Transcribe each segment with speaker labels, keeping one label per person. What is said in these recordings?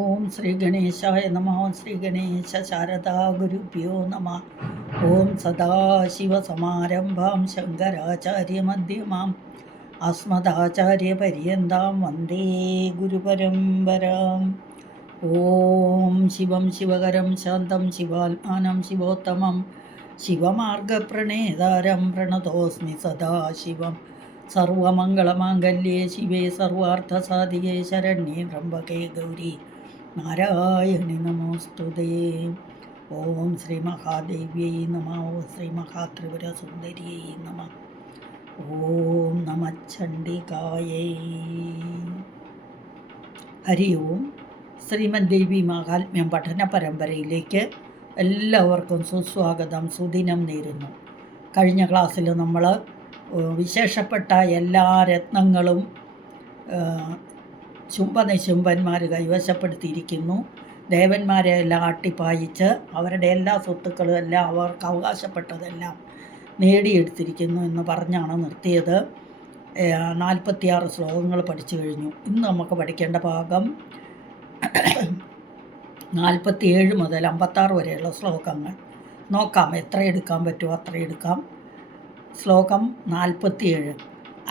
Speaker 1: ഓം ശ്രീ ഗണേശായ നമ. ഓം ശ്രീ ഗണേശ ശാരദാ ഗുരുഭ്യോ നമ. ഓം സദാശിവസമാരംഭാം ശങ്കരാചാര്യമധ്യമാം അസ്മദാചാര്യപര്യന്താം വന്ദേ ഗുരുപരമ്പരാം. ഓം ശിവം ശിവകരം ശാന്തം ശിവാത്മാനം ശിവോത്തമം. ശിവമാർഗപ്രണേതാരം പ്രണതോസ്മി സദാശിവം സർവമംഗളമാംഗല്യേ ശിവേ സർവാർത്ഥസാധികേ ശരണ്യേ ത്രംബകേ ഗൗരി. നാരായണി നമോസ്തുതേ. ഓം ശ്രീ മഹാദേവ്യൈ നമ ഓം ശ്രീ മഹാത്രിപുര സുന്ദരിയൈ നമ. ഓം നമ ചണ്ഡികായൈ. ഹരി ഓം. ശ്രീമദ് ദേവി മഹാത്മ്യം പഠന പരമ്പരയിലേക്ക് എല്ലാവർക്കും സുസ്വാഗതം സുദിനം നേരുന്നു. കഴിഞ്ഞ ക്ലാസ്സിൽ നമ്മൾ വിശേഷപ്പെട്ട എല്ലാ രത്നങ്ങളും ചുംബനിശുംബന്മാർ കൈവശപ്പെടുത്തിയിരിക്കുന്നു ദേവന്മാരെ എല്ലാം അട്ടിപ്പായിച്ച് അവരുടെ എല്ലാ സ്വത്തുക്കളും എല്ലാം അവർക്ക് അവകാശപ്പെട്ടതെല്ലാം നേടിയെടുത്തിരിക്കുന്നു എന്ന് പറഞ്ഞാണ് നിർത്തിയത്. നാൽപ്പത്തിയാറ് ശ്ലോകങ്ങൾ പഠിച്ചു കഴിഞ്ഞു. ഇന്ന് നമുക്ക് പഠിക്കേണ്ട ഭാഗം നാൽപ്പത്തിയേഴ് മുതൽ അമ്പത്താറ് വരെയുള്ള ശ്ലോകങ്ങൾ. നോക്കാം എത്ര എടുക്കാൻ പറ്റുമോ അത്ര എടുക്കാം. ശ്ലോകം നാൽപ്പത്തിയേഴ്.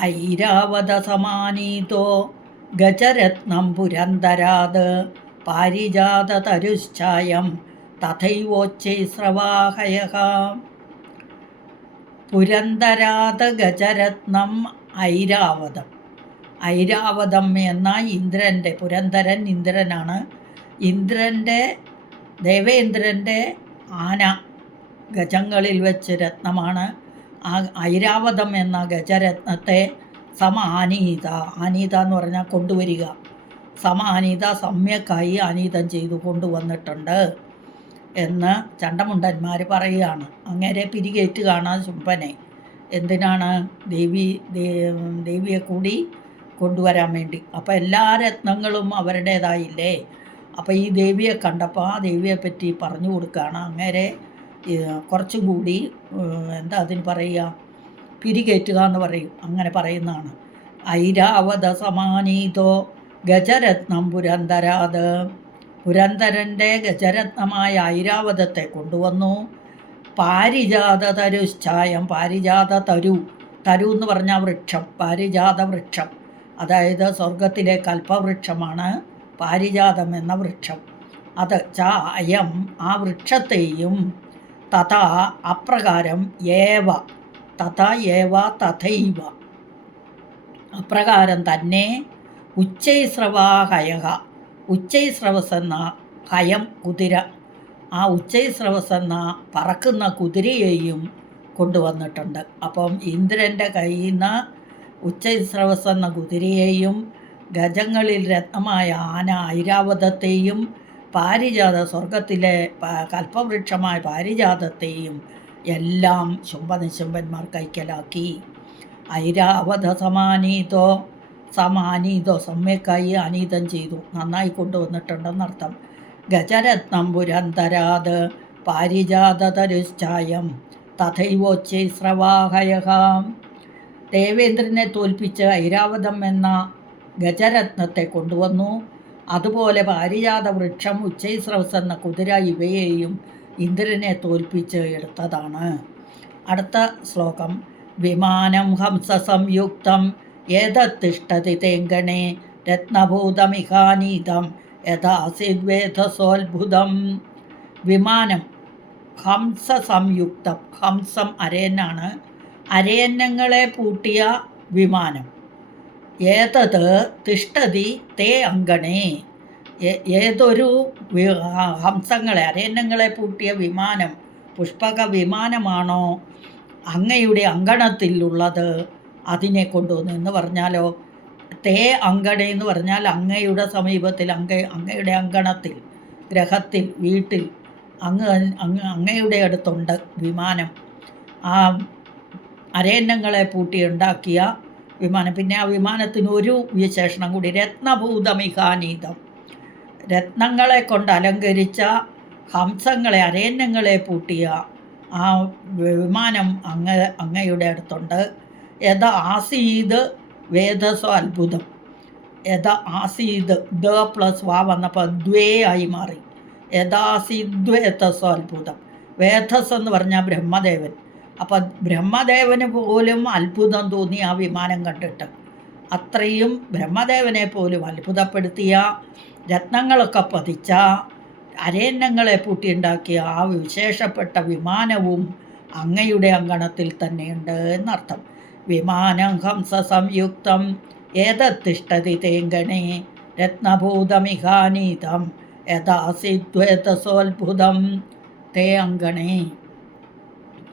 Speaker 1: ഐരാവത സമാനീതോ ഗജരത്നം പുരന്തരാത് പാരിജാതതരുശ്ചായം തഥൈവോച്ചൈസ്രവാഹയ പുരന്തരാത ഗജരത്നം ഐരാവതം. ഐരാവതം എന്ന ഇന്ദ്രന്റെ പുരന്തരൻ ഇന്ദ്രനാണ്. ഇന്ദ്രന്റെ ദേവേന്ദ്രന്റെ ആന ഗജങ്ങളിൽ വെച്ച് രത്നമാണ്. ആ ഐരാവതം എന്ന ഗജരത്നത്തെ സമ ആനീത ആനീത എന്ന് പറഞ്ഞാൽ കൊണ്ടുവരിക. സമ ആനീത സമ്യക്കായി ആനീതം ചെയ്തു കൊണ്ടുവന്നിട്ടുണ്ട് എന്ന് ചണ്ടമുണ്ടന്മാർ പറയുകയാണ്. അങ്ങനെ പിരികേറ്റ് കാണാൻ ശുംഭനെ. എന്തിനാണ്? ദേവി ദേവിയെ കൂടി കൊണ്ടുവരാൻ വേണ്ടി. അപ്പോൾ എല്ലാ രത്നങ്ങളും അവരുടേതായില്ലേ? അപ്പോൾ ഈ ദേവിയെ കണ്ടപ്പോൾ ആ ദേവിയെ പറ്റി പറഞ്ഞു കൊടുക്കുകയാണ്. അങ്ങനെ കുറച്ചും കൂടി എന്താ അതിന് പറയുക? പിരികേറ്റുക എന്ന് പറയും. അങ്ങനെ പറയുന്നതാണ്. ഐരാവത സമാനീതോ ഗജരത്നം പുരന്തരാത്. പുരന്തരന്റെ ഗജരത്നമായ ഐരാവതത്തെ കൊണ്ടുവന്നു. പാരിജാത തരുശ്ചായം പാരിജാത തരു തരു എന്ന് പറഞ്ഞാൽ വൃക്ഷം പാരിജാത വൃക്ഷം അതായത് സ്വർഗത്തിലെ കൽപ്പവൃക്ഷമാണ് പാരിജാതം എന്ന വൃക്ഷം. അത് ചായം ആ വൃക്ഷത്തെയും തഥാ അപ്രകാരം ഏവ തഥാ തഥൈവ. അപ്രകാരം തന്നെ ഉച്ചൈസ്രവാഹയ ഉച്ചൈസ്രവസ് എന്ന ഹയം കുതിര. ആ ഉച്ചൈസ്രവസ് എന്ന പറക്കുന്ന കുതിരയെയും കൊണ്ടുവന്നിട്ടുണ്ട്. അപ്പം ഇന്ദ്രന്റെ കയ്യിൽ നിന്ന് ഉച്ചൈസ്രവസ് എന്ന കുതിരയെയും ഗജങ്ങളിൽ രത്നമായ ആന ഐരാവതത്തെയും പാരിജാത സ്വർഗത്തിലെ കൽപ്പവൃക്ഷമായ പാരിജാതത്തെയും എല്ലാം ശുംഭനിശുംഭന്മാർക്കൈക്കലാക്കി ഐരാവത സമാനീതോ സമാനീതോ സമ്യക്കായി അനീതം ചെയ്തു. നന്നായി കൊണ്ടുവന്നിട്ടുണ്ടെന്നർത്ഥം. ഗജരത്നം പുരന്തരാത് പാരിജാതതരുശ്ചായം. തഥൈവോച്ചൈസ്രവാഹയ ദേവേന്ദ്രനെ തോൽപ്പിച്ച് ഐരാവതം എന്ന ഗജരത്നത്തെ കൊണ്ടുവന്നു. അതുപോലെ പാരിജാത വൃക്ഷം ഉച്ചൈസ്രവസ് എന്ന കുതിര ഇവയെയും ഇന്ദ്രനെ തോൽപ്പിച്ച് എടുത്തതാണ്. അടുത്ത ശ്ലോകം. വിമാനം ഹംസ സംയുക്തം ഏതത്തിഷ്ടതി തേങ്കണേ? രത്നഭൂതമിഹാനീതം. യഥാസിദ്വേധസോത്ഭുതം. വിമാനം ഹംസ സംയുക്തം ഹംസം അരേന്നാണ്. അരയന്നങ്ങളെ പൂട്ടിയ വിമാനം. ഏതത് തിഷ്ടതി തേ അങ്കണേ? ഏതൊരു ഹംസങ്ങളെ അരയന്നങ്ങളെ പൂട്ടിയ വിമാനം പുഷ്പക വിമാനമാണോ അങ്ങയുടെ അങ്കണത്തിലുള്ളത്? അതിനെ കൊണ്ടുവന്നു എന്ന് പറഞ്ഞാലോ? തേ അങ്കണ എന്ന് പറഞ്ഞാൽ അങ്ങയുടെ സമീപത്തിൽ അങ്ങ അങ്ങയുടെ അങ്കണത്തിൽ ഗ്രഹത്തിൽ വീട്ടിൽ അങ്ങ് അങ്ങ് അങ്ങയുടെ അടുത്തുണ്ട് വിമാനം. ആ അരയന്നങ്ങളെ പൂട്ടിയുണ്ടാക്കിയ വിമാനം. പിന്നെ ആ വിമാനത്തിന് ഒരു വിശേഷണം കൂടി രത്നഭൂതമിഹാനീതം. രത്നങ്ങളെ കൊണ്ട് അലങ്കരിച്ച ഹംസങ്ങളെ അരയന്നങ്ങളെ പൂട്ടിയ ആ വിമാനം അങ്ങ അങ്ങയുടെ അടുത്തുണ്ട്. യഥ ആസീത് വേദസോ അത്ഭുതം. യഥ ആസീത് ദ പ്ലസ് വാ വന്നപ്പോൾ ദ്വേ ആയി മാറി. യഥാസിദ്വേതസോ അത്ഭുതം. വേധസ് എന്ന് പറഞ്ഞാൽ ബ്രഹ്മദേവൻ. അപ്പം ബ്രഹ്മദേവന് പോലും അത്ഭുതം തോന്നി ആ വിമാനം കണ്ടിട്ട്. അത്രയും ബ്രഹ്മദേവനെ പോലും അത്ഭുതപ്പെടുത്തിയ രത്നങ്ങളൊക്കെ പതിച്ച അരയന്നങ്ങളെ പൂട്ടിയുണ്ടാക്കിയ ആ വിശേഷപ്പെട്ട വിമാനവും അങ്ങയുടെ അങ്കണത്തിൽ തന്നെയുണ്ട് എന്നർത്ഥം. വിമാനം ഹംസ സംയുക്തം ഏതത്തിഷ്ടതി തേങ്കണേ? രത്നഭൂതമിഹാനീതം. യഥാസിദ്വേതസോത്ഭുതം തേ അങ്കണേ.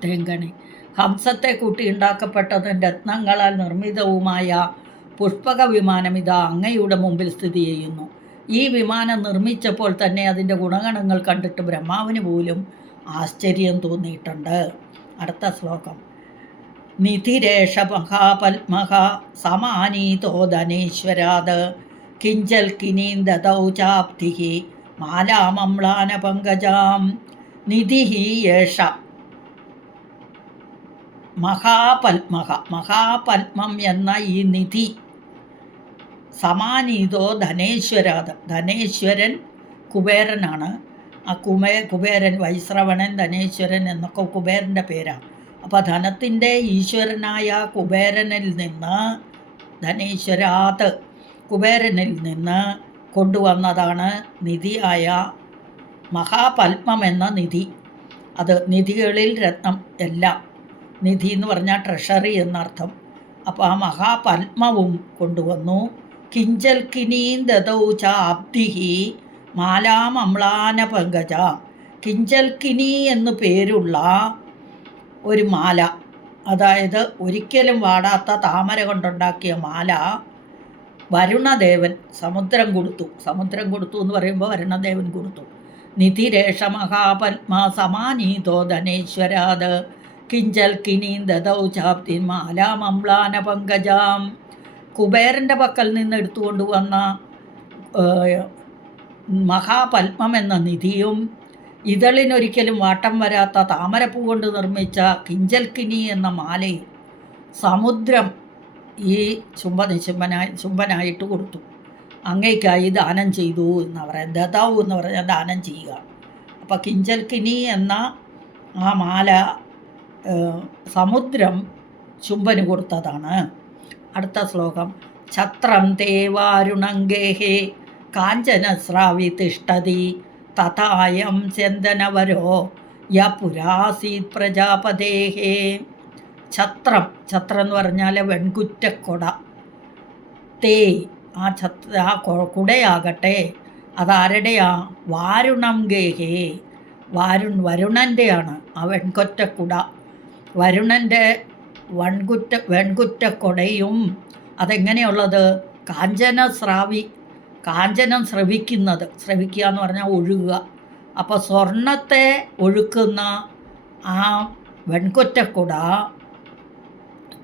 Speaker 1: തേങ്കണേ. ഹംസത്തെ കൂട്ടി ഉണ്ടാക്കപ്പെട്ടതും രത്നങ്ങളാൽ നിർമ്മിതവുമായ പുഷ്പക വിമാനം ഇതാ അങ്ങയുടെ മുമ്പിൽ സ്ഥിതി ചെയ്യുന്നു. ഈ വിമാനം നിർമ്മിച്ചപ്പോൾ തന്നെ അതിന്റെ ഗുണഗണങ്ങൾ കണ്ടിട്ട് ബ്രഹ്മാവിന് പോലും ആശ്ചര്യം തോന്നിയിട്ടുണ്ട്. അടുത്ത ശ്ലോകം. നിധിരേഷ മഹാപത്മഹ സമാനീതോ ധനേശ്വരാത് കിഞ്ചൽ കിനീന്ദതൗ ചാപ്തി മാലാമംളാന പങ്കജാം നിധി യേഷ. മഹാപത്മഹ മഹാപത്മം എന്ന ഈ നിധി സമാനീതോ ധനേശ്വരാത് ധനേശ്വരൻ കുബേരനാണ്. ആ കുമേ കുബേരൻ വൈശ്രവണൻ ധനേശ്വരൻ എന്നൊക്കെ കുബേരന്റെ പേരാണ് അപ്പോൾ ധനത്തിന്റെ ഈശ്വരനായ കുബേരനിൽ നിന്ന് ധനേശ്വരാത് കുബേരനിൽ നിന്ന് കൊണ്ടുവന്നതാണ് നിധിയായ മഹാപത്മം എന്ന നിധി. അത് നിധികളിൽ രത്നം എല്ലാം. നിധി എന്ന് പറഞ്ഞാൽ ട്രഷറി എന്നർത്ഥം. അപ്പോൾ ആ മഹാപത്മവും കൊണ്ടുവന്നു. കിഞ്ചൽ കിനീം ദതൗ ച അബ്ദിഹി മാലാം അമ്ലാന പങ്കജ. കിഞ്ചൽ കിനി എന്നു പേരുള്ള ഒരു മാല അതായത് ഒരിക്കലും വാടാത്ത താമര കൊണ്ടുണ്ടാക്കിയ മാല വരുണദേവൻ സമുദ്രം കൊടുത്തു. സമുദ്രം കൊടുത്തു എന്ന് പറയുമ്പോൾ വരുണദേവൻ കൊടുത്തു. നിധിരേഷ മഹാപത്മ സമാനീതോ ധനേശ്വരാത്. കിഞ്ചൽ കിനീം ദതൗ ചാപ്തി മാലാമംലാന പങ്കജാം. കുബേരന്റെ പക്കൽ നിന്ന് എടുത്തുകൊണ്ട് വന്ന മഹാപത്മം എന്ന നിധിയും ഇതളിനൊരിക്കലും വാട്ടം വരാത്ത താമരപ്പൂ കൊണ്ട് നിർമ്മിച്ച കിഞ്ചൽക്കിനി എന്ന മാലയും സമുദ്രം ഈ ചുംബനിശുംബനായി ചുംബനായിട്ട് കൊടുത്തു. അങ്ങേക്കായി ദാനം ചെയ്തു എന്ന് പറയാം ദതാവു എന്ന് പറഞ്ഞാൽ ദാനം ചെയ്യുക. അപ്പോൾ കിഞ്ചൽക്കിനി എന്ന ആ മാല സമുദ്രം ചുംബന് കൊടുത്തതാണ്. അടുത്ത ശ്ലോകം. ഛത്രം തേവാരുണങ്കേഹേ കാഞ്ചനസ്രാവി തിഷ്ടതി തഥായം ചന്ദനവരോ യ പുരാസീത് പ്രജാപതേഹേ. ഛത്രം ഛത്രം എന്ന് പറഞ്ഞാൽ വെൺകുറ്റക്കൊട. തേ ആ ഛത്ര ആ കുടയാകട്ടെ അതാരുടെയാ? വാരുണം ഗേഹേ വാരുൺ വരുണന്റെയാണ് ആ വെൺകൊറ്റക്കുട. വരുണന്റെ വൺകുറ്റ വെൺകുറ്റക്കൊടയും അതെങ്ങനെയുള്ളത്? കാഞ്ചന സ്രാവി കാഞ്ചനം സ്രവിക്കുന്നത്. സ്രവിക്കുക എന്ന് പറഞ്ഞാൽ ഒഴുകുക. അപ്പോൾ സ്വർണത്തെ ഒഴുക്കുന്ന ആ വെൺകുറ്റക്കുട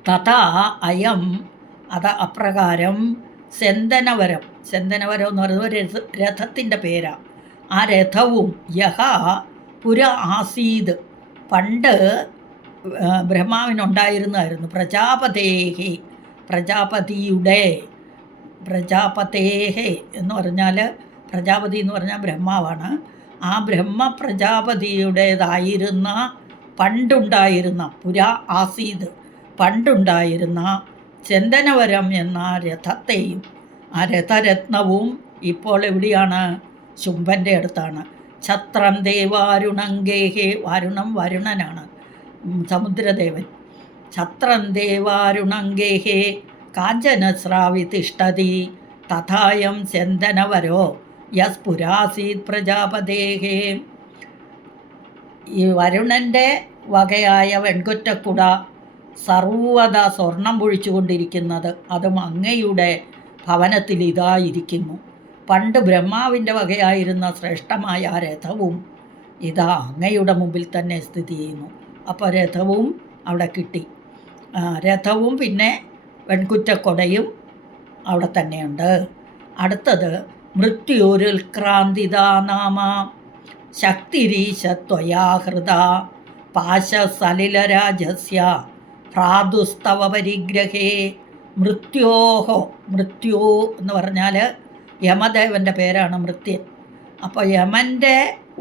Speaker 1: തഥാ അയം. അത് അപ്രകാരം സെന്തനവരം. സെന്തനവരം എന്ന് പറയുന്നത് രഥ രഥത്തിന്റെ പേരാണ് ആ രഥവും യഹ പുര ആസീത് പണ്ട് ബ്രഹ്മാവിനുണ്ടായിരുന്നതായിരുന്നു പ്രജാപതേഹി പ്രജാപതിയുടെ പ്രജാപതേഹെ എന്ന് പറഞ്ഞാൽ പ്രജാപതി എന്ന് പറഞ്ഞാൽ ബ്രഹ്മാവാണ്. ആ ബ്രഹ്മ പ്രജാപതിയുടേതായിരുന്ന പണ്ടുണ്ടായിരുന്ന പുരാ ആസീത് പണ്ടുണ്ടായിരുന്ന ചന്ദനവരം എന്ന രഥത്തെയും ആ രഥരത്നവും ഇപ്പോൾ എവിടെയാണ്? ശുംഭന്റെ അടുത്താണ്. ഛത്രം ദേവാരുണങ്കേഹേ വാരുണം വരുണനാണ്. സമുദ്രദേവൻ. ഛത്രം ദേവാരുണങ്കേഹേ കാഞ്ചനസ്രാവിതിഷ്ടതി തഥായം ചന്ദനവരോ യസ് പുരാസീത് പ്രജാപതേഹേ. ഈ വരുണന്റെ വകയായ വെൺകുറ്റക്കുട സർവത സ്വർണം പൊഴിച്ചുകൊണ്ടിരിക്കുന്നത് അതും അങ്ങയുടെ ഭവനത്തിൽ ഇതായിരിക്കുന്നു പണ്ട് ബ്രഹ്മാവിന്റെ വകയായിരുന്ന ശ്രേഷ്ഠമായ ആ രഥവും ഇതാ അങ്ങയുടെ മുമ്പിൽ തന്നെ സ്ഥിതി ചെയ്യുന്നു. അപ്പോൾ രഥവും അവിടെ കിട്ടി. രഥവും പിന്നെ വെൺകുറ്റക്കൊടയും അവിടെ തന്നെയുണ്ട്. അടുത്തത് മൃത്യുരിൽ നാമ ശക്തിരീശത്വയാഹൃത പാശസലിലരാജസ്യ ഭ്രാതുസ്തവ പരിഗ്രഹേ. മൃത്യോഹോ മൃത്യോ എന്ന് പറഞ്ഞാൽ യമദേവന്റെ പേരാണ് മൃത്യൻ. അപ്പോൾ യമന്റെ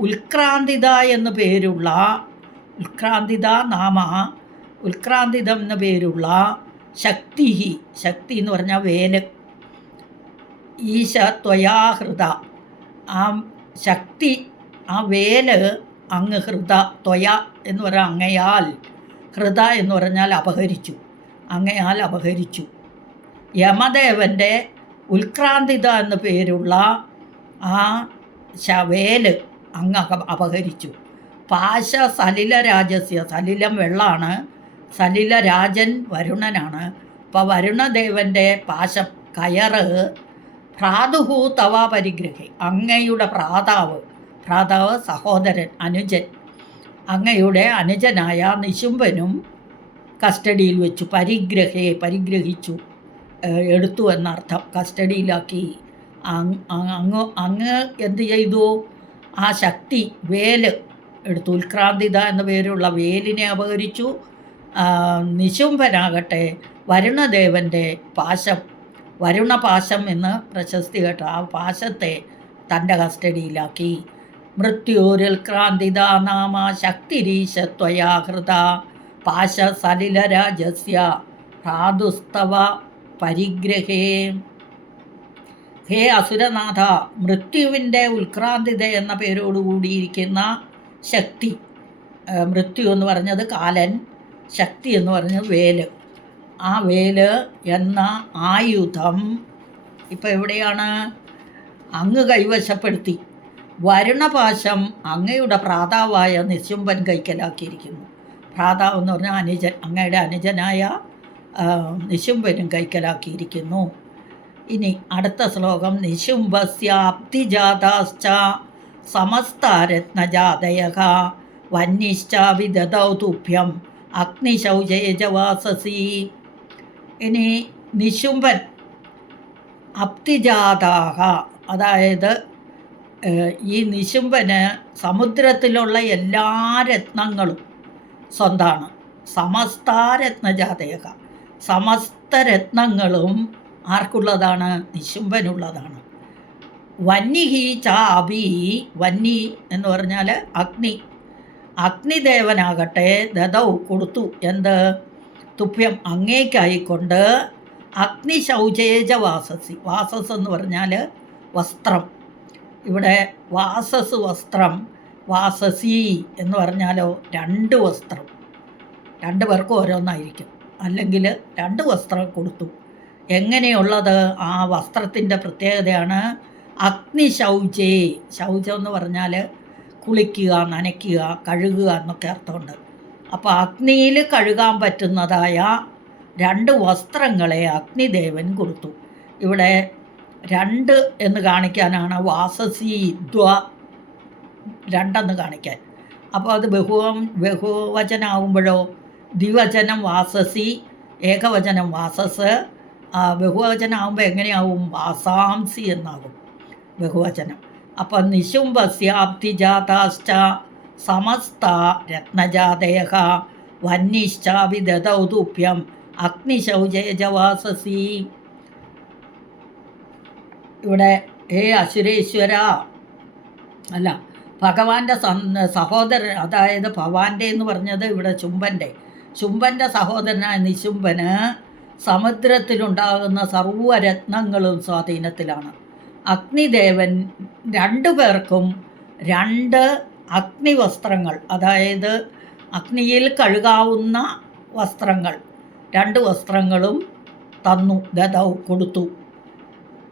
Speaker 1: ഉത്ക്രാന്തിത എന്ന് പേരുള്ള ഉത്ക്രാന്തിത നാമ. ഉത്ക്രാന്തിതം എന്ന പേരുള്ള ശക്തി ശക്തി എന്ന് പറഞ്ഞാൽ വേൽ ഈശ ത്വയാഹൃത ആ ശക്തി ആ വേൽ അങ്ങ് ഹൃദ. ത്വയ എന്ന് പറഞ്ഞാൽ അങ്ങയാൽ. ഹൃദ എന്ന് പറഞ്ഞാൽ അപഹരിച്ചു. അങ്ങയാൽ അപഹരിച്ചു. യമദേവന്റെ ഉത്ക്രാന്തിത എന്ന പേരുള്ള ആ ശവേൽ അങ്ങ് അപഹരിച്ചു. പാശ സലില രാജസ്യ. സലിലം വെള്ളമാണ് സലില രാജൻ വരുണനാണ്. അപ്പോൾ വരുണദേവന്റെ പാശം കയറ്. ഭ്രാതുഹു തവ പരിഗ്രഹി. അങ്ങയുടെ ഭ്രാതാവ്. ഭ്രാതാവ് സഹോദരൻ അനുജൻ. അങ്ങയുടെ അനുജനായ നിശുംബനും കസ്റ്റഡിയിൽ വെച്ചു. പരിഗ്രഹേ പരിഗ്രഹിച്ചു. എടുത്തു എന്നർത്ഥം. കസ്റ്റഡിയിലാക്കി. അങ് അങ് അങ്ങ് അങ്ങ് എന്ത് ചെയ്തു? ആ ശക്തി വേൽ എടുത്തു. ഉത്ക്രാന്തിത എന്ന പേരുള്ള വേലിനെ അപഹരിച്ചു. നിശുംഭനാകട്ടെ വരുണദേവന്റെ പാശം. വരുണപാശം എന്ന് പ്രശസ്തി കേട്ട ആ പാശത്തെ തന്റെ കസ്റ്റഡിയിലാക്കി. മൃത്യുരുൽക്രാന്തിത നാമ ശക്തിരീശത്വയാഹൃത പാശ സലിലരാജസ്യ പ്രാതുസ്തവ പരിഗ്രഹേ. ഹേ അസുരനാഥ മൃത്യുവിന്റെ ഉത്ക്രാന്തിത എന്ന പേരോടുകൂടിയിരിക്കുന്ന ശക്തി. മൃത്യു എന്ന് പറഞ്ഞത് കാലൻ ശക്തി എന്ന് പറഞ്ഞത് വേൽ. ആ വേൽ എന്ന ആയുധം ഇപ്പം എവിടെയാണ്? അങ്ങ് കൈവശപ്പെടുത്തി. വരുണപാശം അങ്ങയുടെ പ്രാതാവായ നിശുംബൻ കൈക്കലാക്കിയിരിക്കുന്നു. ഭ്രാതാവ് എന്ന് പറഞ്ഞാൽ അനുജൻ അങ്ങയുടെ അനുജനായ നിശുംബനും കൈക്കലാക്കിയിരിക്കുന്നു. ഇനി അടുത്ത ശ്ലോകം നിശുംബസ്യാബ്ധിജാതാശ്ച സമസ്താരത്നജാതയ. വന്യശ്ചാവിദൗ തുഭ്യം. അഗ്നിശൗചയജവാസസി. ഇനി നിശുംബൻ അപ്തിജാതാഹ. അതായത് ഈ നിശുംബന് സമുദ്രത്തിലുള്ള എല്ലാ രത്നങ്ങളും സ്വന്താണ്. സമസ്ത സമസ്താരത്നജാതയക സമസ്ത രത്നങ്ങളും ആർക്കുള്ളതാണ്? നിശുംബനുള്ളതാണ് വന്യഹി ചാബി വന്നി എന്ന് പറഞ്ഞാൽ അഗ്നി. അഗ്നിദേവനാകട്ടെ ദദൗ കൊടുത്തു എന്ത്? തുഭ്യം അങ്ങേക്കായിക്കൊണ്ട് അഗ്നിശൗചേജ വാസസി. വാസസ് എന്ന് പറഞ്ഞാൽ വസ്ത്രം. ഇവിടെ വാസസ് വസ്ത്രം വാസസി എന്ന് പറഞ്ഞാലോ രണ്ട് വസ്ത്രം. രണ്ട് പേർക്കും ഓരോന്നായിരിക്കും. അല്ലെങ്കിൽ രണ്ട് വസ്ത്രം കൊടുത്തു. എങ്ങനെയുള്ളത്? ആ വസ്ത്രത്തിന്റെ പ്രത്യേകതയാണ് അഗ്നിശൗചേ. ശൗചം എന്ന് പറഞ്ഞാൽ കുളിക്കുക നനയ്ക്കുക കഴുകുക എന്നൊക്കെ അർത്ഥമുണ്ട്. അപ്പോൾ അഗ്നിയിൽ കഴുകാൻ പറ്റുന്നതായ രണ്ട് വസ്ത്രങ്ങളെ അഗ്നിദേവൻ കൊടുത്തു. ഇവിടെ രണ്ട് എന്ന് കാണിക്കാനാണ് വാസസി ദ്വ രണ്ടെന്ന് കാണിക്കാൻ. അപ്പോൾ അത് ബഹുവം ബഹുവചനാവുമ്പോഴോ ദ്വിവചനം വാസസി ഏകവചനം വാസസ്. ബഹുവചനാവുമ്പോൾ എങ്ങനെയാവും? വാസാംസി എന്നാകും. ബഹുവചനം. അപ്പം നിശുംബസ്യാബ്ധിജാതാശ്ച സമസ്ത രത്നജാതയ വന്യശ്ചാവിദൗ തുഭ്യം അഗ്നിശൗചേജവാസസി. ഇവിടെ ഹേ അസുരേശ്വര! അല്ല ഭഗവാന്റെ സഹോദരൻ അതായത് ഭവാന്റെ എന്ന് പറഞ്ഞത് ഇവിടെ ചുംബന്റെ ചുംബന്റെ സഹോദരനായ നിശുംബന് സമുദ്രത്തിലുണ്ടാകുന്ന സർവരത്നങ്ങളും സ്വാധീനത്തിലാണ്. അഗ്നിദേവൻ രണ്ടു പേർക്കും രണ്ട് അഗ്നിവസ്ത്രങ്ങൾ അതായത് അഗ്നിയിൽ കഴുകാവുന്ന വസ്ത്രങ്ങൾ രണ്ട് വസ്ത്രങ്ങളും തന്നു ദതൗ കൊടുത്തു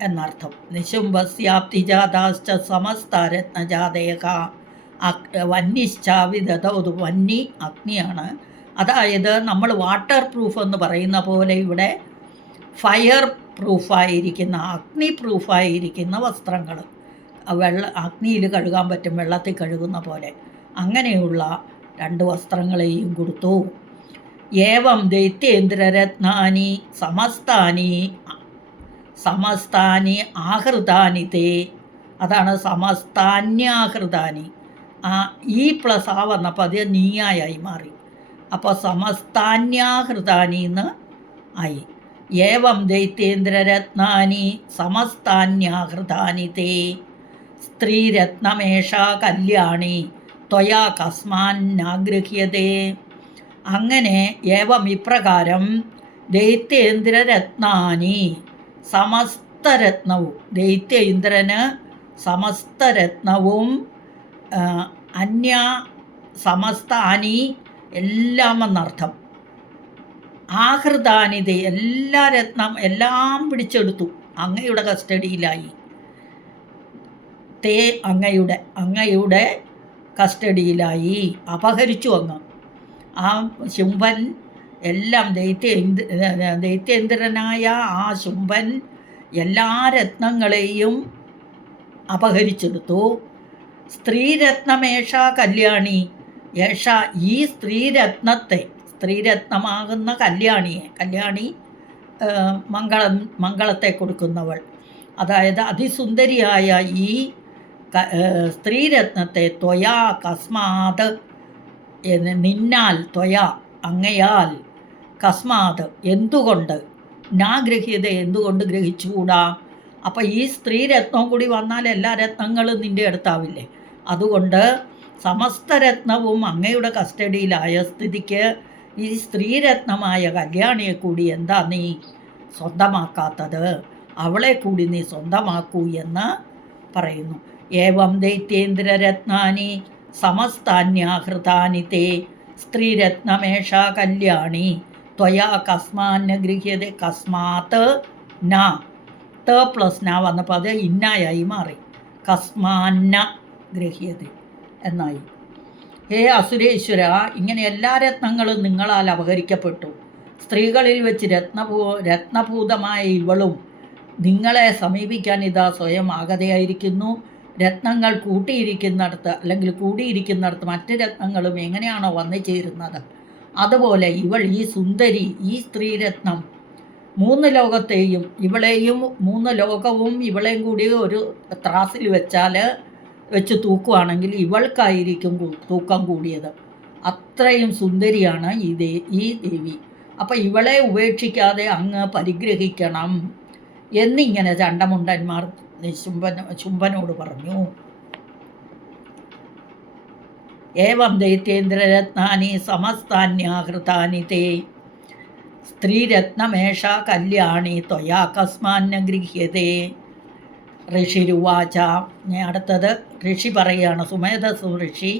Speaker 1: എന്നർത്ഥം. നിശുംബസ്യാപ്തിജാതാശ്ച സമസ്താരത്നജാതയക വന്യശ്ചാവിദതൗത് വന്നി അഗ്നിയാണ്. അതായത് നമ്മൾ വാട്ടർ പ്രൂഫ് എന്ന് പറയുന്ന പോലെ ഇവിടെ ഫയർ പ്രൂഫായിരിക്കുന്ന അഗ്നി പ്രൂഫായിരിക്കുന്ന വസ്ത്രങ്ങൾ. വെള്ള അഗ്നിയിൽ കഴുകാൻ പറ്റും വെള്ളത്തിൽ കഴുകുന്ന പോലെ. അങ്ങനെയുള്ള രണ്ട് വസ്ത്രങ്ങളെയും കൊടുത്തു. ഏവം ദൈത്യേന്ദ്രരത്നാനി സമസ്താനി സമസ്താനി ആഹൃതാനി തേ. അതാണ് സമസ്താന്യാഹൃതാനി. ആ ഈ പ്ലസ് ആ വന്നപ്പോൾ അത് നീയായി മാറി. അപ്പോൾ സമസ്താന്യാഹൃതാനി എന്ന് ആയി. ഏവം ദൈത്യേന്ദ്രരത്നാനി സമസ്താന്യാഹൃതാനി തേ. സ്ത്രീരത്നമേഷാ കല്യാണി ത്വയാ കസ്മാന്നാഗ്രഹ്യതേ. അങ്ങനെ ഏവം ഇപ്രകാരം ദൈത്യേന്ദ്രരത്നാനി സമസ്തരത്നവും ദൈത്യേന്ദ്രന് സമസ്തരത്നവും അന്യ സമസ്താനി എല്ലാം എന്നർത്ഥം ആഹൃതാനിത് എല്ലാ രത്നം എല്ലാം പിടിച്ചെടുത്തു. അങ്ങയുടെ കസ്റ്റഡിയിലായി. തേ അങ്ങയുടെ അങ്ങയുടെ കസ്റ്റഡിയിലായി. അപഹരിച്ചു അങ്ങ്. ആ ശുംഭൻ എല്ലാം ദൈത്യേന്ദ്ര ദൈത്യേന്ദ്രനായ ആ ശുംഭൻ എല്ലാ രത്നങ്ങളെയും അപഹരിച്ചെടുത്തു. സ്ത്രീരത്നമേഷ കല്യാണി. യേഷ ഈ സ്ത്രീരത്നത്തെ സ്ത്രീരത്നമാകുന്ന കല്യാണിയെ. കല്യാണി മംഗളം മംഗളത്തെ കൊടുക്കുന്നവൾ. അതായത് അതിസുന്ദരിയായ ഈ സ്ത്രീരത്നത്തെ ത്വയാ കസ്മാത് നിന്നാൽ ത്വയാ അങ്ങയാൽ കസ്മാത് എന്തുകൊണ്ട്? നാഗ്രഹ്യത എന്തുകൊണ്ട് ഗ്രഹിച്ചുകൂടാ? അപ്പം ഈ സ്ത്രീരത്നം കൂടി വന്നാൽ എല്ലാ രത്നങ്ങളും നിന്റെ അടുത്താവില്ലേ? അതുകൊണ്ട് സമസ്ത രത്നവും അങ്ങയുടെ കസ്റ്റഡിയിലായ സ്ഥിതിക്ക് ഈ സ്ത്രീരത്നമായ കല്യാണിയെ കൂടി എന്താ നീ സ്വന്തമാക്കാത്തത്? അവളെ കൂടി നീ സ്വന്തമാക്കൂ എന്ന് പറയുന്നു. ഏവം ദൈത്യേന്ദ്രരത്നാനി സമസ്താന്യാഹൃതാനി തേ സ്ത്രീരത്നമേഷ കല്യാണി. ത്വയാ കസ്മാന് ഗൃഹ്യത കസ്മാത്ത് ന. ത പ്ലസ് ന വന്നപ്പോൾ അത് ഇന്നായായി മാറി. കസ്മാന്ന ഗൃഹ്യത എന്നായി. ഹേ അസുരേശ്വര ഇങ്ങനെ എല്ലാ രത്നങ്ങളും നിങ്ങളാൽ അപഹരിക്കപ്പെട്ടു. സ്ത്രീകളിൽ വെച്ച് രത്നഭൂ രത്നഭൂതമായ ഇവളും നിങ്ങളെ സമീപിക്കാൻ ഇതാ സ്വയം ആഗതയായിരിക്കുന്നു. രത്നങ്ങൾ കൂട്ടിയിരിക്കുന്നിടത്ത് അല്ലെങ്കിൽ കൂടിയിരിക്കുന്നിടത്ത് മറ്റ് രത്നങ്ങളും എങ്ങനെയാണോ വന്നു ചേരുന്നത്? അതുപോലെ ഇവൾ ഈ സുന്ദരി ഈ സ്ത്രീരത്നം മൂന്ന് ലോകത്തെയും ഇവളെയും മൂന്ന് ലോകവും ഇവളെയും കൂടി ഒരു ത്രാസിൽ വെച്ചാൽ വെച്ച് തൂക്കുവാണെങ്കിൽ ഇവൾക്കായിരിക്കും തൂക്കം കൂടിയത്. അത്രയും സുന്ദരിയാണ് ഈ ദേ ഈ ദേവി. അപ്പം ഇവളെ ഉപേക്ഷിക്കാതെ അങ്ങ് പരിഗ്രഹിക്കണം എന്നിങ്ങനെ ചണ്ടമുണ്ടന്മാർ ശുംഭന ശുംഭനോട് പറഞ്ഞു. ഏവം ദൈത്യേന്ദ്രരത്നാനി സമസ്താന്യാഹൃതാനി തേ. സ്ത്രീരത്നമേഷ കല്യാണി ത്വയാ കസ്മാന്ന ഗൃഹ്യതേ ഋഷിരുവാച. ഞാൻ അടുത്തത് ഋഷി പറയുകയാണ് സുമേധസു ഋഷി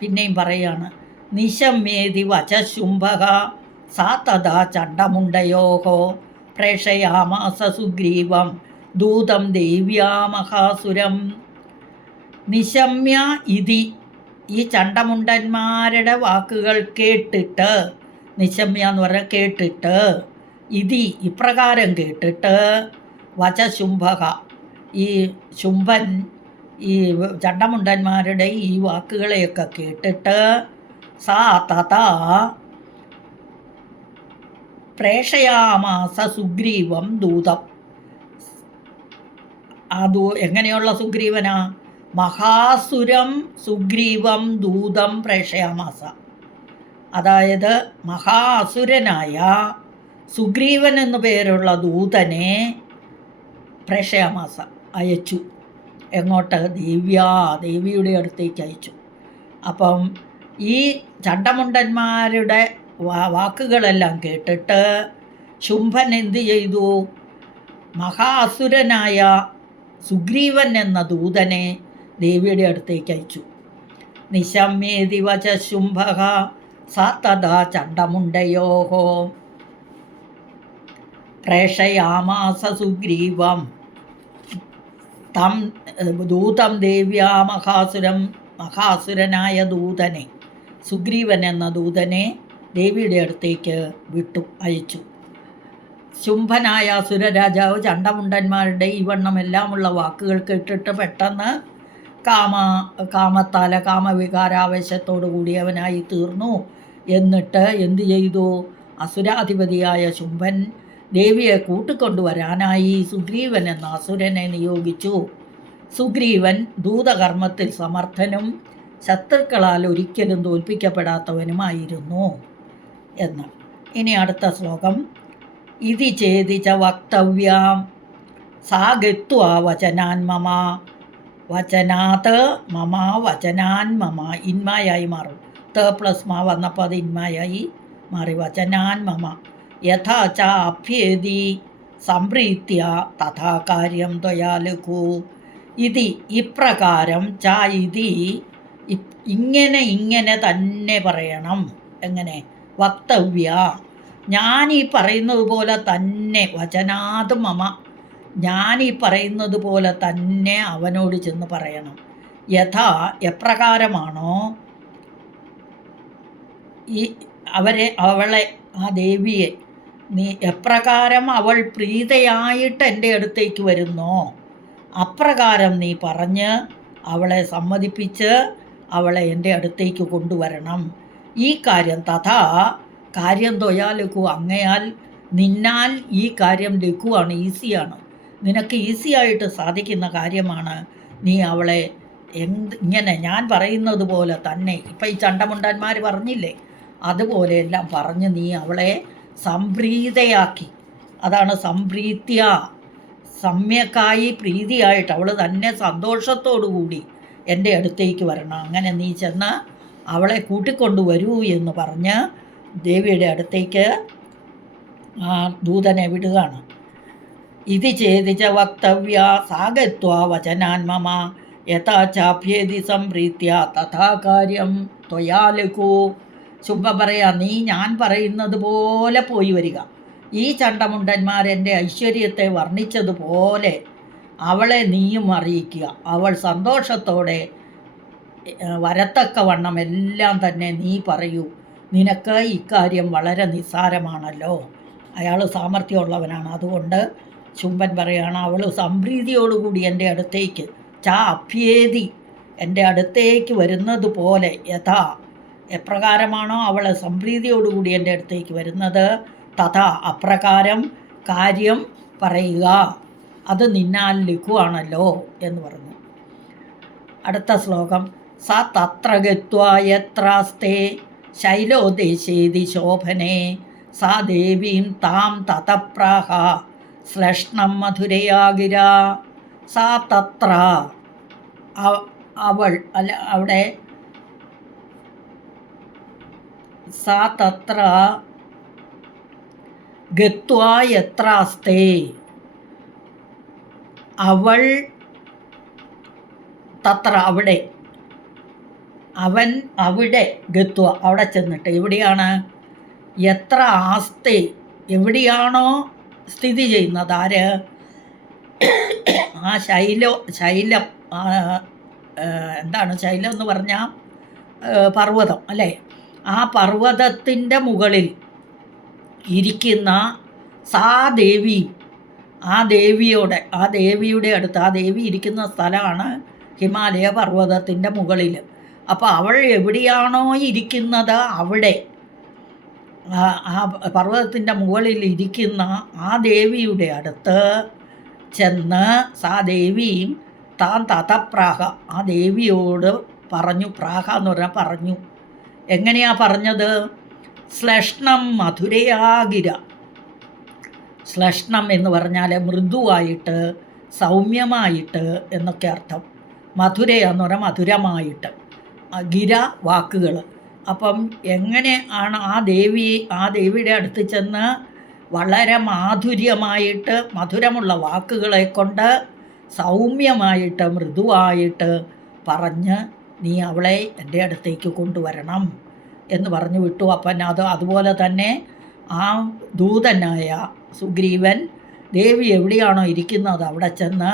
Speaker 1: പിന്നെയും പറയുകയാണ് നിശമേതി വചശുംഭക സാ തഥാ ചണ്ടമുണ്ടയോഹോ പ്രേഷയാമാസ സുഗ്രീവം ദൂതം ദേവ്യാമഹാസുരം. നിശമ്യ ഇതി ഈ ചണ്ടമുണ്ടന്മാരുടെ വാക്കുകൾ കേട്ടിട്ട് നിശമ്യ എന്ന് പറഞ്ഞാൽ കേട്ടിട്ട് ഇതി ഇപ്രകാരം കേട്ടിട്ട് വചശുംഭക ഈ ശുംഭൻ ഈ ചണ്ടമുണ്ടന്മാരുടെ ഈ വാക്കുകളെയൊക്കെ കേട്ടിട്ട് സാ തഥ പ്രേഷയാമാസ സുഗ്രീവം ദൂതം. ദൂ എങ്ങനെയുള്ള സുഗ്രീവനാ? മഹാസുരം സുഗ്രീവം ദൂതം പ്രേഷയാമാസ അതായത് മഹാസുരനായ സുഗ്രീവൻ എന്നു പേരുള്ള ദൂതനെ പ്രേഷയാമാസ അയച്ചു. എങ്ങോട്ട്? ദിവ്യ ദേവിയുടെ അടുത്തേക്ക് അയച്ചു. അപ്പം ഈ ചണ്ടമുണ്ടന്മാരുടെ വാക്കുകളെല്ലാം കേട്ടിട്ട് ശുംഭൻ എന്ത് ചെയ്തു? മഹാസുരനായ സുഗ്രീവൻ എന്ന ദൂതനെ ദേവിയുടെ അടുത്തേക്ക് അയച്ചു. നിശമ്യേതി വച ശുംഭ സ തഥാ ചണ്ടമുണ്ടയോഹോ. പ്രേഷയാമാസ സുഗ്രീവം. തം ദൂതം ദേവ്യാ മഹാസുരം മഹാസുരനായ ദൂതനെ സുഗ്രീവൻ എന്ന ദൂതനെ ദേവിയുടെ അടുത്തേക്ക് വിട്ടു അയച്ചു. ശുംഭനായ അസുരരാജാവ് ചണ്ടമുണ്ടന്മാരുടെ ഈ വണ്ണമെല്ലാമുള്ള വാക്കുകൾ കേട്ടിട്ട് പെട്ടെന്ന് കാമ കാമത്താല കാമവികാരാവേശത്തോടു കൂടിയവനായി തീർന്നു. എന്നിട്ട് എന്തു ചെയ്തു? അസുരാധിപതിയായ ശുംഭൻ ദേവിയെ കൂട്ടിക്കൊണ്ടുവരാനായി സുഗ്രീവൻ എന്ന അസുരനെ നിയോഗിച്ചു. സുഗ്രീവൻ ദൂതകർമ്മത്തിൽ സമർത്ഥനും ശത്രുക്കളാൽ ഒരിക്കലും തോൽപ്പിക്കപ്പെടാത്തവനുമായിരുന്നു എന്ന്. ഇനി അടുത്ത ശ്ലോകം. ഇതി ചേതി ച വക്തവ്യാം സാ ഗത്വാ വചനാൻ മമ. വചനാത് മമ വചനാൻ മമ. ഇന്മായായി മാറും. ത പ്ലസ് മാ വന്നപ്പോൾ അത് ഇന്മയായി മാറി. വചനാൻ മമ. യഥാ ചാഭ്യേതി സംപ്രീത്യ തഥാ കാര്യം ത്വയാ ലഘു ഇതി ഇപ്രകാരം ച ഇതി ഇങ്ങനെ ഇങ്ങനെ തന്നെ പറയണം. എങ്ങനെ? വക്തവ്യ. ഞാൻ ഈ പറയുന്നത് പോലെ തന്നെ വചനാത് മമ. ഞാൻ ഈ പറയുന്നത് പോലെ തന്നെ അവനോട് ചെന്ന് പറയണം. യഥാ എപ്രകാരമാണോ? ഈ അവരെ അവളെ ആ ദേവിയെ നീ എപ്രകാരം അവൾ പ്രീതയായിട്ട് എന്റെ അടുത്തേക്ക് വരുന്നോ? അപ്രകാരം നീ പറഞ്ഞ് അവളെ സമ്മതിപ്പിച്ച് അവളെ എന്റെ അടുത്തേക്ക് കൊണ്ടുവരണം. ഈ കാര്യം തഥാ കാര്യം തൊയാ ലഘു അങ്ങയാൽ നിന്നാൽ ഈ കാര്യം ലഘുവാണ് ഈസിയാണ്. നിനക്ക് ഈസിയായിട്ട് സാധിക്കുന്ന കാര്യമാണ് നീ അവളെ എന്ത് ഇങ്ങനെ ഞാൻ പറയുന്നത് പോലെ തന്നെ. ഇപ്പം ഈ ചണ്ടമുണ്ടന്മാർ പറഞ്ഞില്ലേ? അതുപോലെ എല്ലാം പറഞ്ഞ് നീ അവളെ സംപ്രീതയാക്കി. അതാണ് സംപ്രീത്യ. സമ്യക്കായി പ്രീതിയായിട്ട് അവൾ തന്നെ കൂടി എന്റെ അടുത്തേക്ക് വരണം. അങ്ങനെ നീ ചെന്ന് അവളെ കൂട്ടിക്കൊണ്ടു വരൂ എന്ന് പറഞ്ഞ് ദേവിയുടെ അടുത്തേക്ക് ആ ദൂതനെ വിടുകയാണ്. ഇത് ചേതിച്ച വക്തവ്യ സാഗത്വ വചനാൻ മമ. യഥാ ചാഭ്യേതി സംപ്രീത്യ. തഥാ കാര്യം ത്വയാ ലഘു. ശുഭ പറയാ നീ ഞാൻ പറയുന്നത് പോലെ പോയി വരിക. ഈ ചണ്ടമുണ്ടന്മാരെന്റെ ഐശ്വര്യത്തെ വർണിച്ചതുപോലെ അവളെ നീയും അറിയിക്കുക. അവൾ സന്തോഷത്തോടെ വരത്തക്കവണ്ണം എല്ലാം തന്നെ നീ പറയൂ. നിനക്ക് ഇക്കാര്യം വളരെ നിസ്സാരമാണല്ലോ. അയാൾ സാമർഥ്യമുള്ളവനാണ്. അതുകൊണ്ട് ചുംബൻ പറയുകയാണ് അവൾ സംപ്രീതിയോടുകൂടി എന്റെ അടുത്തേക്ക് ചാ അഭ്യേതി എന്റെ അടുത്തേക്ക് വരുന്നത് പോലെ യഥാ എപ്രകാരമാണോ അവൾ സംപ്രീതിയോടുകൂടി എന്റെ അടുത്തേക്ക് വരുന്നത്? തഥാ അപ്രകാരം കാര്യം പറയുക. അത് നിന്നാൽ ലഘുവാണല്ലോ എന്ന് പറഞ്ഞു. അടുത്ത ശ്ലോകം. സ തത്ര ഗത്വായത്രാസ്തേ ശൈലോദേശേതി ശോഭനെ. സാ ദേവീം താം തതപ്രാഹ ശ്ലഷ്ണം മധുരയാകിര. സാ തത്ര അവൾ അല്ല അവിടെ സാ തത്ര ഗത്വാ യത്രാസ്തേ. അവൾ തത്ര അവിടെ. അവൻ അവിടെ ഗത്വ അവിടെ ചെന്നിട്ട് എവിടെയാണ്? എത്ര ആസ്തി എവിടെയാണോ സ്ഥിതി ചെയ്യുന്നത്? ആര്? ആ ശൈലോ ശൈലം എന്താണ്? ശൈലം എന്ന് പറഞ്ഞാൽ പർവതം അല്ലേ? ആ പർവതത്തിന്റെ മുകളിൽ ഇരിക്കുന്ന സാ ദേവി ആ ദേവിയോടെ ആ ദേവിയുടെ അടുത്ത് ആ ദേവി ഇരിക്കുന്ന സ്ഥലമാണ് ഹിമാലയ പർവതത്തിന്റെ മുകളിൽ. അപ്പോൾ അവൾ എവിടെയാണോ ഇരിക്കുന്നത് അവിടെ ആ പർവതത്തിന്റെ മുകളിൽ ഇരിക്കുന്ന ആ ദേവിയുടെ അടുത്ത് ചെന്ന് സാ ദേവിയും താൻ തതപ്രാഹ ആ ദേവിയോട് പറഞ്ഞു പ്രാഹ എന്ന് പറഞ്ഞാൽ പറഞ്ഞു. എങ്ങനെയാ പറഞ്ഞത്? ശ്ലഷ്ണം മധുരയാകിര. ശ്ലഷ്ണം എന്ന് പറഞ്ഞാൽ മൃദുവായിട്ട് സൗമ്യമായിട്ട് എന്നൊക്കെ അർത്ഥം. മധുര എന്ന് പറഞ്ഞാൽ മധുരമായിട്ട്. ഗിര വാക്കുകൾ അപ്പം എങ്ങനെ ആണ് ആ ദേവി ആ ദേവിയുടെ അടുത്ത് ചെന്ന് വളരെ മാധുര്യമായിട്ട് മധുരമുള്ള വാക്കുകളെ കൊണ്ട് സൗമ്യമായിട്ട് മൃദുവായിട്ട് പറഞ്ഞ് നീ അവളെ എന്റെ അടുത്തേക്ക് കൊണ്ടുവരണം എന്ന് പറഞ്ഞു വിട്ടു. അപ്പം അത് അതുപോലെ തന്നെ ആ ദൂതനായ സുഗ്രീവൻ ദേവി എവിടെയാണോ ഇരിക്കുന്നത്? അവിടെ ചെന്ന്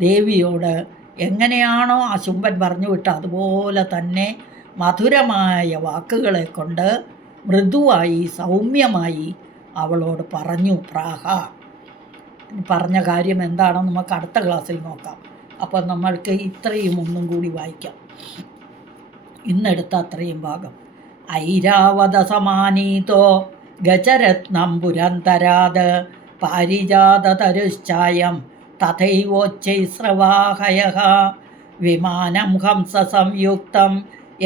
Speaker 1: ദേവിയോട് എങ്ങനെയാണോ ആ ശുംഭൻ പറഞ്ഞു വിട്ട അതുപോലെ തന്നെ മധുരമായ വാക്കുകളെ കൊണ്ട് മൃദുവായി സൗമ്യമായി അവളോട് പറഞ്ഞു പ്രാഹ പറഞ്ഞ കാര്യം എന്താണോ നമുക്ക് അടുത്ത ക്ലാസ്സിൽ നോക്കാം. അപ്പം നമ്മൾക്ക് ഇത്രയും ഒന്നും കൂടി വായിക്കാം. ഇന്നെടുത്ത അത്രയും ഭാഗം. ഐരാവത സമാനീതോ ഗജരത്നം പുരന്തരാത് പാരിജാതതരുശ്ചായം തഥൈവോച്ചൈസ്രവാഹയ വിമാനം ഹംസ സംയുക്തം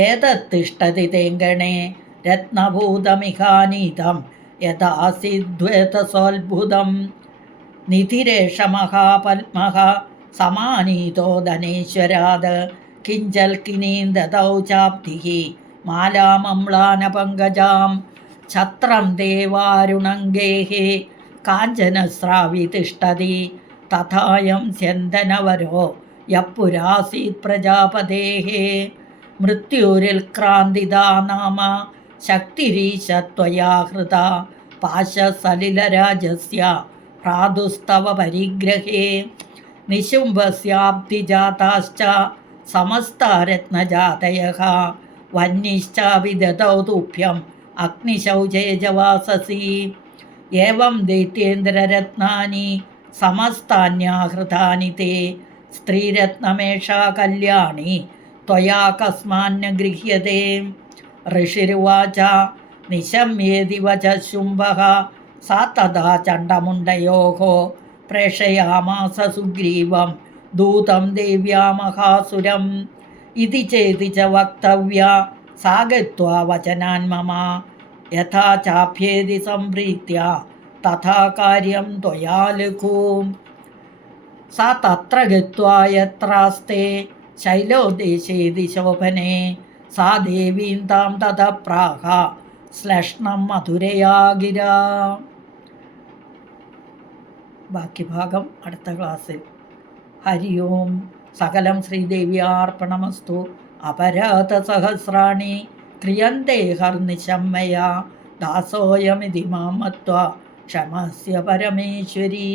Speaker 1: ഏതത്തിഷ്ടതി തേങ്കണേ രത്നഭൂതമിഹാനീതം യഥാസിദ്വേതസോത്ഭുതം നിധിരേഷ മഹാപത്മഹ സമാനീതോ ധനേശ്വരാത് കിഞ്ചൽക്കിനീം ദതൗ ചാപ്തിः മാലാമമ്ലാനപങ്കജാം ഛത്രം ദേവാരുണങ്കേः കാഞ്ചനസ്രാവി തിഷ്ടതി തഥായം സ്യന്തനവരോ യപ്പുരാസീത് പ്രജാപതേः മൃത്യുരിൽ ക്രാന്തിതാ നാമ ശക്തിരീശ त्वया ഹൃത പാശസലിലരാജസ്യ ഭ്രാതുസ്തവ പരിഗ്രഹേ നിശുംഭസ്യാബ്ധിജാതാശ്ച സമസ്താരത്നജാതയः വന്യശ്ചാപി ദതൗ തുഭ്യം അഗ്നിശൗചേജവാസസി ഏവം ദൈത്യേന്ദ്രരത്നാനി സമസ്താന്യാഹൃതാനി ते സ്ത്രീരത്നമേഷാ കല്യാണി त्वया कस्मान्न गृह्यते ऋषिरुवाच निशम्येदि वच शुम्भः सा तदा चण्डमुण्डयोः प्रेषयामास सुग्रीवं ദൂതം ദേവ്യാ മഹാസുരം. ഇതി ചേതി ച വക്തവ്യ. സാഗത്വാ വചനാൻ മമ. യഥാ ചാഭ്യേതി സംപ്രീത്യ. തഥാ കാര്യം ത്വയാ ലഘു. സാ തത്ര ഗത്വാ യത്രാസ്തേ. ശൈലോദേശേതി ശോഭനെ. സാ ദേവീം താം തഥ പ്രാഹ. ശ്ലഷ്ണം മധുരയാഗിര ബാക്കി ഭാഗം അടുത്ത ക്ലാസ്സിൽ. ഹരി ഓം സകലം ശ്രീദേവ്യാർപ്പണമസ്തു അപരാധസഹസ്രാണി ക്രിയന്തേ ഹർനിശം മയാ ദാസോയമിതി മാമത്വ ക്ഷമസ്യ പരമേശ്വരി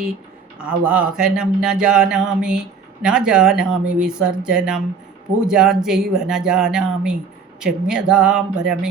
Speaker 1: ആവാഹനം ന ജാനാമി ന ജാനാമി വിസർജനം പൂജാഞ്ചൈവ ന ജാനാമി ക്ഷമ്യതാം പരമേ